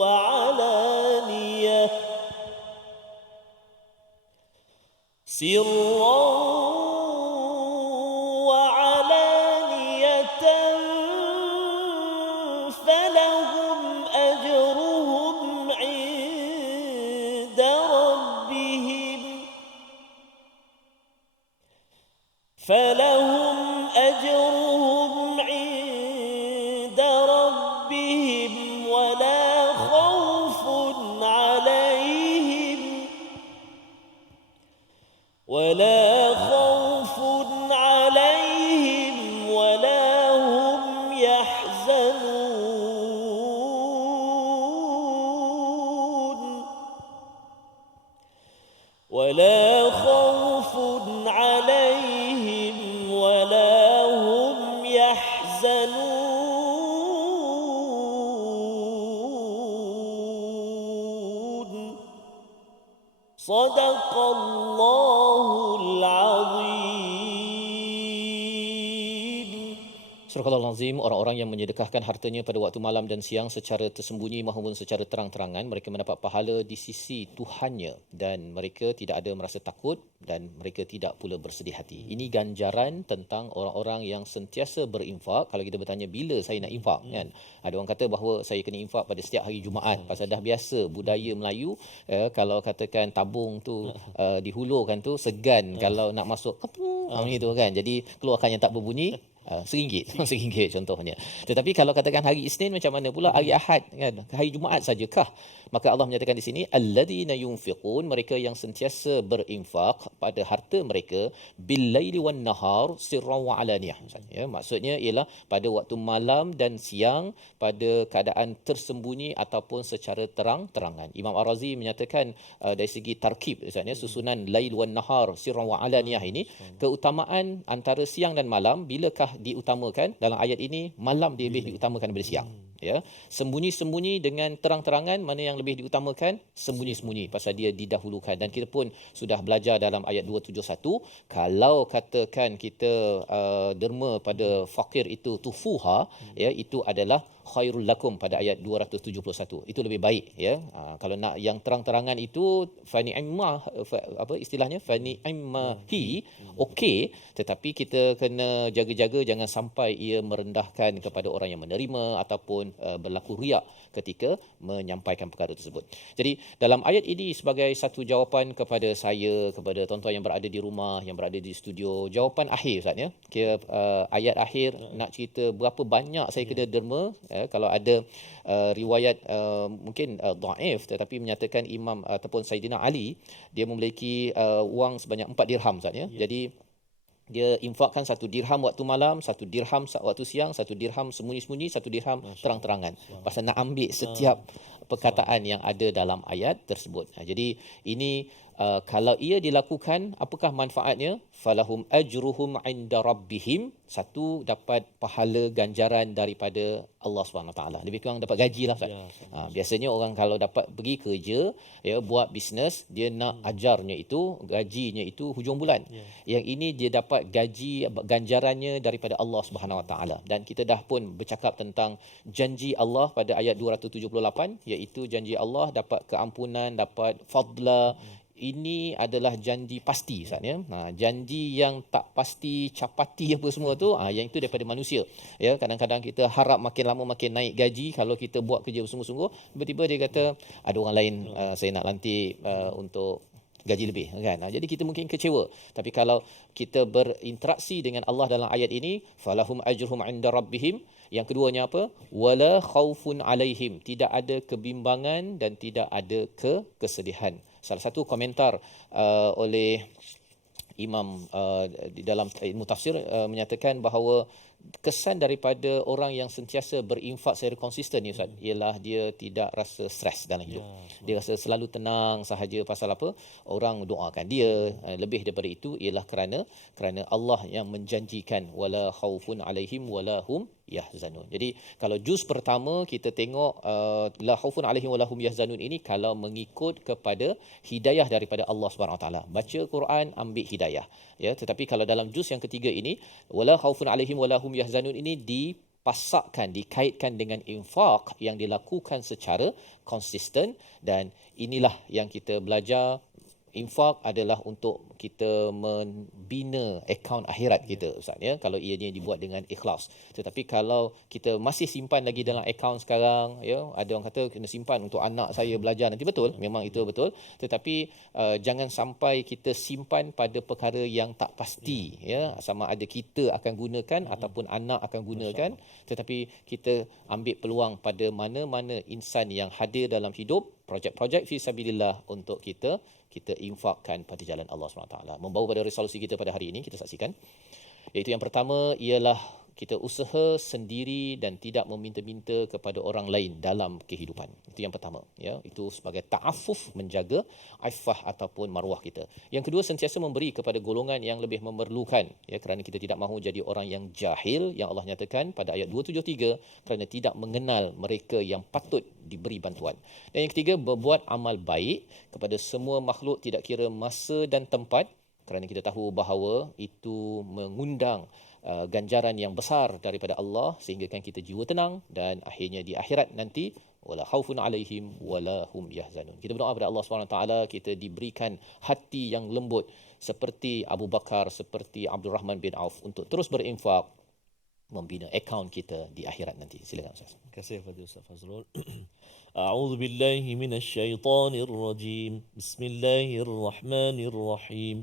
وعلانية فلهم أجرهم عند ربهم ولا خوف عليهم ولا هم يحزنون ولا خوف عليهم ولا هم يحزنون صدق الله العظيم. Surah Al-Azim, orang-orang yang menyedekahkan hartanya pada waktu malam dan siang secara tersembunyi maupun secara terang-terangan, mereka mendapat pahala di sisi Tuhannya dan mereka tidak ada merasa takut dan mereka tidak pula bersedih hati. Ini ganjaran tentang orang-orang yang sentiasa berinfak. Kalau kita bertanya bila saya nak infak, kan? Ada orang kata bahawa saya kena infak pada setiap hari Jumaat. Pasal dah biasa budaya Melayu, kalau katakan tabung tu dihulurkan tu segan kalau nak masuk gitu kan. Jadi keluarkan yang tak berbunyi, RM1 contohnya. Tetapi kalau katakan hari Isnin macam mana pula, hari Ahad kan, hari Jumaat sajakah? Maka Allah menyatakan di sini alladzina yunfiqun, mereka yang sentiasa berinfak pada harta mereka bil-laili wan nahar sirran wa alaniyah. Ya, maksudnya ialah pada waktu malam dan siang, pada keadaan tersembunyi ataupun secara terang-terangan. Imam Ar-Razi menyatakan dari segi tarkib misalnya susunan lail wan nahar sirran wa alaniyah ini, keutamaan antara siang dan malam bilakah diutamakan? Dalam ayat ini malam dia lebih diutamakan daripada siang. Ya, sembunyi-sembunyi dengan terang-terangan, mana yang lebih diutamakan? Sembunyi-sembunyi, pasal dia didahulukan. Dan kita pun sudah belajar dalam ayat 271, kalau katakan kita derma pada fakir itu tufuha, ya, itu adalah khairul lakum pada ayat 271. Itu lebih baik, ya. Kalau nak yang terang-terangan itu fani'imma, apa istilahnya, fani'immahi, okey, tetapi kita kena jaga-jaga jangan sampai ia merendahkan kepada orang yang menerima ataupun berlaku riak ketika menyampaikan perkara tersebut. Jadi dalam ayat ini sebagai satu jawapan kepada saya, kepada tuan-tuan yang berada di rumah, yang berada di studio, jawapan akhir Ustaz, ya. Kira ayat akhir nak cerita berapa banyak saya kena derma. Kalau ada riwayat mungkin dhaif tetapi menyatakan Imam ataupun Saidina Ali dia memiliki wang sebanyak 4 dirham Ustaz, ya. Jadi dia infakkan 1 dirham waktu malam, 1 dirham waktu siang, 1 dirham sembunyi-sembunyi, 1 dirham terang-terangan. Pasal nak ambil setiap perkataan yang ada dalam ayat tersebut. Jadi ini kalau ia dilakukan, apakah manfaatnya? Falahum ajruhum inda rabbihim, satu dapat pahala ganjaran daripada Allah SWT. Lebih kurang dapat gaji lah. Biasanya orang kalau dapat pergi kerja, ya, buat bisnes, dia nak ajarnya itu, gajinya itu hujung bulan. Yang ini dia dapat gaji ganjarannya daripada Allah SWT. Dan kita dah pun bercakap tentang janji Allah pada ayat 278, iaitu janji Allah dapat keampunan, dapat fadla. Ini adalah janji pasti Ustaz, ya. Janji yang tak pasti, capati apa semua tu, yang itu daripada manusia. Ya, kadang-kadang kita harap makin lama makin naik gaji kalau kita buat kerja bersungguh-sungguh, tiba-tiba dia kata ada orang lain saya nak lantik untuk gaji lebih kan. Jadi kita mungkin kecewa. Tapi kalau kita berinteraksi dengan Allah dalam ayat ini, falahum ajruhum 'inda rabbihim, yang keduanya apa? Wala khaufun 'alaihim, tidak ada kebimbangan dan tidak ada kesedihan. Salah satu komentar oleh Imam di dalam ilmu tafsir menyatakan bahawa kesan daripada orang yang sentiasa berinfak secara konsisten ni Ustaz ialah dia tidak rasa stres dalam hidup. Dia rasa selalu tenang sahaja. Pasal apa? Orang doakan dia. Lebih daripada itu ialah kerana Allah yang menjanjikan wala khaufun alaihim wala hum yahzanun. Jadi kalau juz pertama kita tengok la khaufun alaihim wala hum yahzanun ini kalau mengikut kepada hidayah daripada Allah Subhanahu Wa Taala. Baca Quran ambil hidayah. Ya, tetapi kalau dalam juz yang ketiga ini wala khaufun alaihim wala hum yahzanun ini dipasakkan, dikaitkan dengan infak yang dilakukan secara konsisten, dan inilah yang kita belajar. Infak adalah untuk kita membina akaun akhirat kita Ustaz ya, kalau ianya dibuat dengan ikhlas. Tetapi kalau kita masih simpan lagi dalam akaun sekarang ya, ada orang kata kena simpan untuk anak saya belajar nanti, betul, memang itu betul, tetapi jangan sampai kita simpan pada perkara yang tak pasti ya, sama ada kita akan gunakan ataupun anak akan gunakan, tetapi kita ambil peluang pada mana-mana insan yang hadir dalam hidup, projek-projek fi sabilillah untuk kita infakkan pada jalan Allah SWT. Membawa pada resolusi kita pada hari ini, kita saksikan. Iaitu yang pertama ialah kita usaha sendiri dan tidak meminta-minta kepada orang lain dalam kehidupan. Itu yang pertama. Ya. Itu sebagai ta'affuf, menjaga aifah ataupun maruah kita. Yang kedua, sentiasa memberi kepada golongan yang lebih memerlukan. Ya, kerana kita tidak mahu jadi orang yang jahil, yang Allah nyatakan pada ayat 273, kerana tidak mengenal mereka yang patut diberi bantuan. Dan yang ketiga, berbuat amal baik kepada semua makhluk, tidak kira masa dan tempat, kerana kita tahu bahawa itu mengundang ganjaran yang besar daripada Allah, sehingga kan kita jiwa tenang, dan akhirnya di akhirat nanti wala khaufun alaihim wala hum yahzanun. Kita berdoa kepada Allah SWT kita diberikan hati yang lembut seperti Abu Bakar, seperti Abdul Rahman bin Auf, untuk terus berinfak, membina akaun kita di akhirat nanti. Silakan Ustaz. Terima kasih kepada Ustaz Fazrul. A'udzu billahi minasyaitonir rajim. Bismillahirrahmanirrahim.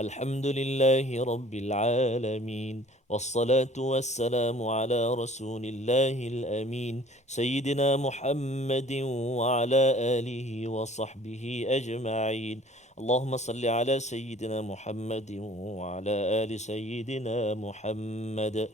Alhamdulillahi rabbil alamin. Wassalatu wassalamu ala rasulillahil amin. Sayyidina Muhammadin wa ala alihi wa sahbihi ajma'in. Allahumma salli ala Sayyidina Muhammadin wa ala ali Sayyidina Muhammad.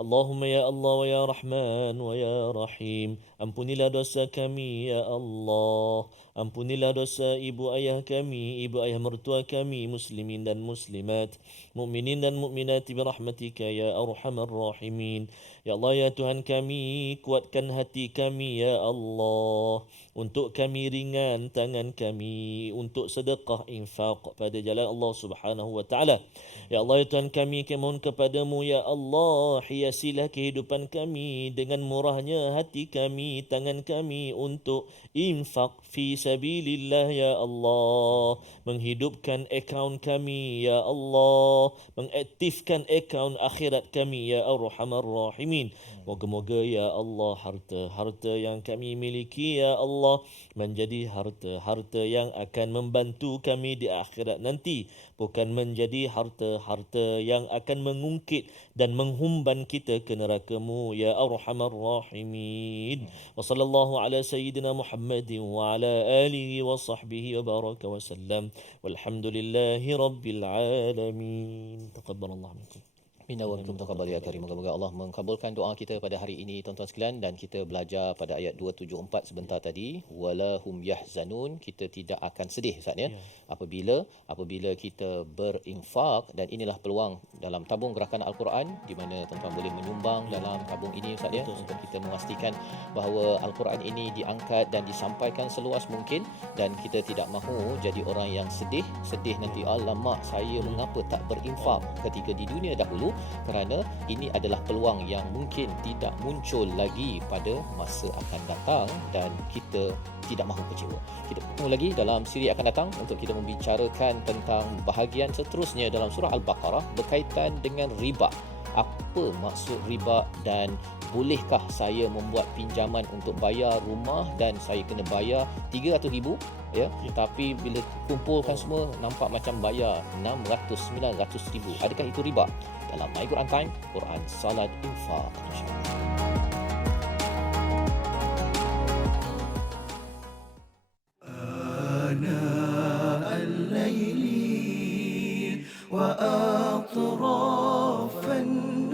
Allahumma ya Allah wa ya Rahman wa ya Rahim, ampunilah dosa kami ya Allah, ampunilah dosa ibu ayah kami, ibu ayah mertua kami, muslimin dan muslimat, mukminin dan mukminat birahmatika ya arhamar rahimin. Ya Allah ya Tuhan kami, kuatkan hati kami ya Allah, untuk kami ringan tangan kami untuk sedekah infak pada jalan Allah Subhanahu wa taala. Ya Allah ya Tuhan kami mohon kepadamu ya Allah, hiasilah kehidupan kami dengan murahnya hati kami, tangan kami untuk infak fi sabilillah ya Allah, menghidupkan akaun kami ya Allah, mengaktifkan akaun akhirat kami ya Arhamar Rahimin. Moga-moga ya Allah harta-harta yang kami miliki ya Allah menjadi harta-harta yang akan membantu kami di akhirat nanti, bukan menjadi harta-harta yang akan mengungkit dan menghumban kita ke neraka-Mu ya Arhamar Rahimin. Wa sallallahu ala sayyidina Muhammadin wa ala alihi wa sahbihi wa baraka wa sallam. Walhamdulillahi rabbil alamin. Taqabbalallahu minkum. Minna wa minkum taqabbal ya karim. Moga-moga Allah mengabulkan doa kita pada hari ini tuan-tuan sekalian, dan kita belajar pada ayat 274 sebentar tadi, wala hum yahzanun, kita tidak akan sedih Ustaz ya. Apabila kita berinfak, dan inilah peluang dalam tabung gerakan Al-Quran di mana tuan-tuan boleh menyumbang dalam tabung ini Ustaz ya, untuk kita memastikan bahawa Al-Quran ini diangkat dan disampaikan seluas mungkin, dan kita tidak mahu jadi orang yang sedih nanti, alamak saya mengapa tak berinfak ketika di dunia dahulu, kerana ini adalah peluang yang mungkin tidak muncul lagi pada masa akan datang, dan kita tidak mahu kecewa. Kita bertemu lagi dalam siri akan datang untuk kita membicarakan tentang bahagian seterusnya dalam surah Al-Baqarah berkaitan dengan riba. apa maksud riba dan bolehkah saya membuat pinjaman untuk bayar rumah dan saya kena bayar 300,000 ya, tapi bila kumpulkan semua nampak macam bayar 600-900,000. Adakah itu riba? Dalam My Quran Time, Quran Salat Infak, insya-Allah. آناء الليل وأطراف النهار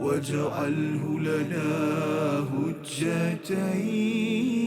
واجعله لنا هجتين